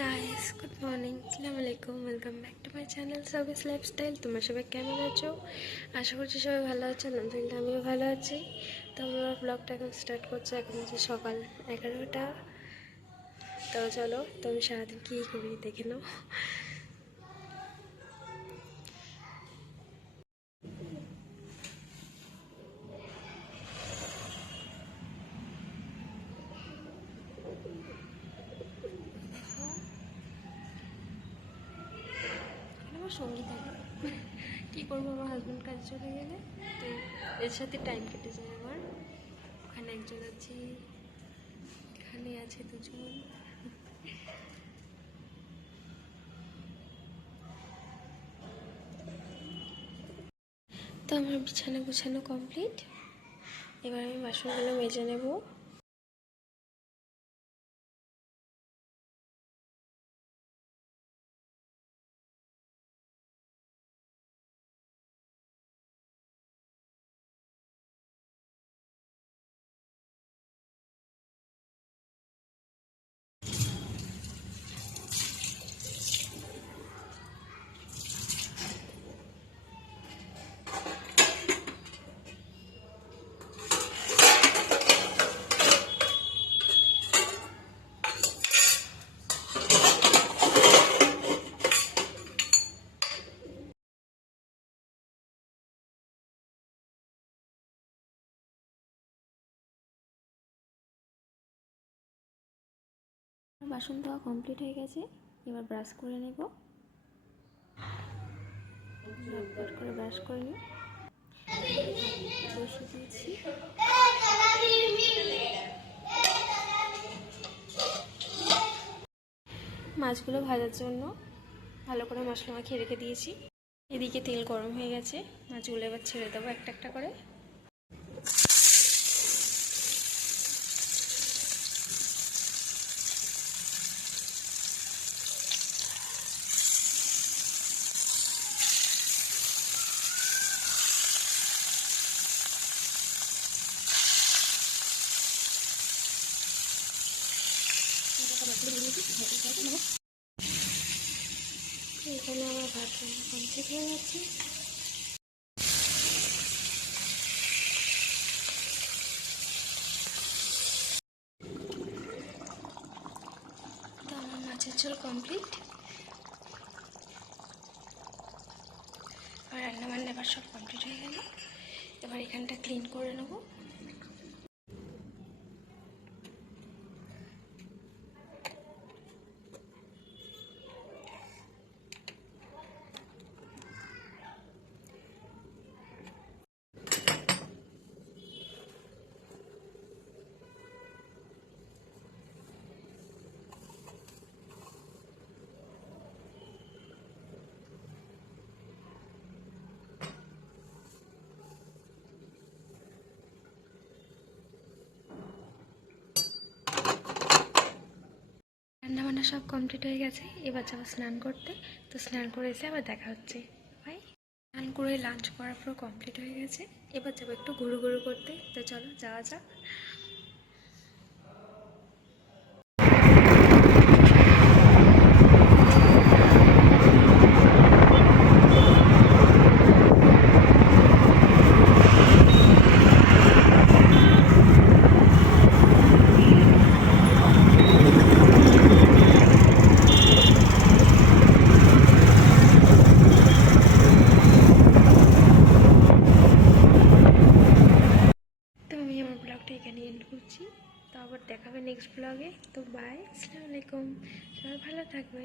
Guys good morning আসসালামু আলাইকুম welcome back to my channel service lifestyle তোমরা সবাই কেমন আছো? আশা করছি সবাই ভালো আছো, আলহামদুলিল্লাহ আমিও ভালো আছি। তো আমরা ব্লগটা এখন স্টার্ট করছি, এখন হচ্ছে সকাল এগারোটা। তো চলো, তুমি সারাদিন কী করি দেখে নাও। আমার সঙ্গী থাকে। কী করব? আমার হাজব্যান্ড কাজে চলে গেলে। তো এর সাথে টাইম কেটে যায় আমার। ওখানে একজন আছে, এখানে আছে দুজন। তো আমার বিছানা গুছানো কমপ্লিট এবার আমি বাসনগুলো মেজে নেব আমার বাসন ধোয়া কমপ্লিট হয়ে গেছে, এবার ব্রাশ করে নেব। করে ব্রাশ করে নিই। বসে দিয়েছি। মাছগুলো ভাজার জন্য ভালো করে মশলা মাখিয়ে রেখে দিয়েছি। এদিকে তেল গরম হয়ে গেছে, মাছগুলো এবার ছেড়ে দেবো একটা একটা করে। এখানে আমার ভাত রান্না কমপ্লিট হয়ে গেছে। তো আমার মাছের ঝোল কমপ্লিট আর রান্না বান্না এবার সব কমপ্লিট হয়ে গেল। এবার এখানটা ক্লিন করে নেব। সব কমপ্লিট হয়ে গেছে। এবার যাব স্নান করতে। তো স্নান করে এসে আবার দেখা হচ্ছে। বাই। স্নান করে লাঞ্চ করার পর কমপ্লিট হয়ে গেছে। এবার যাব একটু ঘুরু ঘুরু করতে। তো চলো যাওয়া যাক তো আমি আমার ব্লগটা এখানে এন্ড করছি তো আবার দেখাবে নেক্সট ব্লগে তো বাই আসসালামু আলাইকুম সবাই ভালো থাকবে।